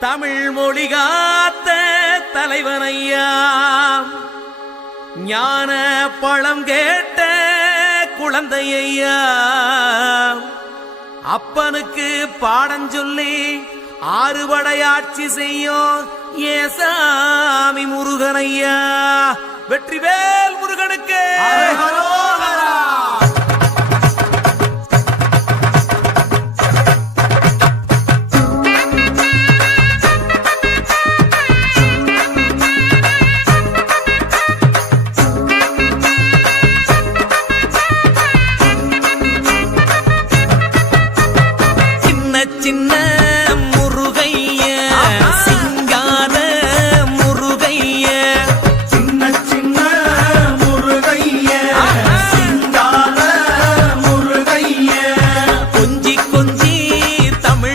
தமிழ் மொழி காத்த தலைவனையா, ஞான பழம் கேட்ட குழந்தையா, அப்பனுக்கு பாடம் சொல்லி ஆறுபடையாட்சி செய்யும் ஏசாமி முருகனையா. வெற்றிவேல் முருகனுக்கு சின்ன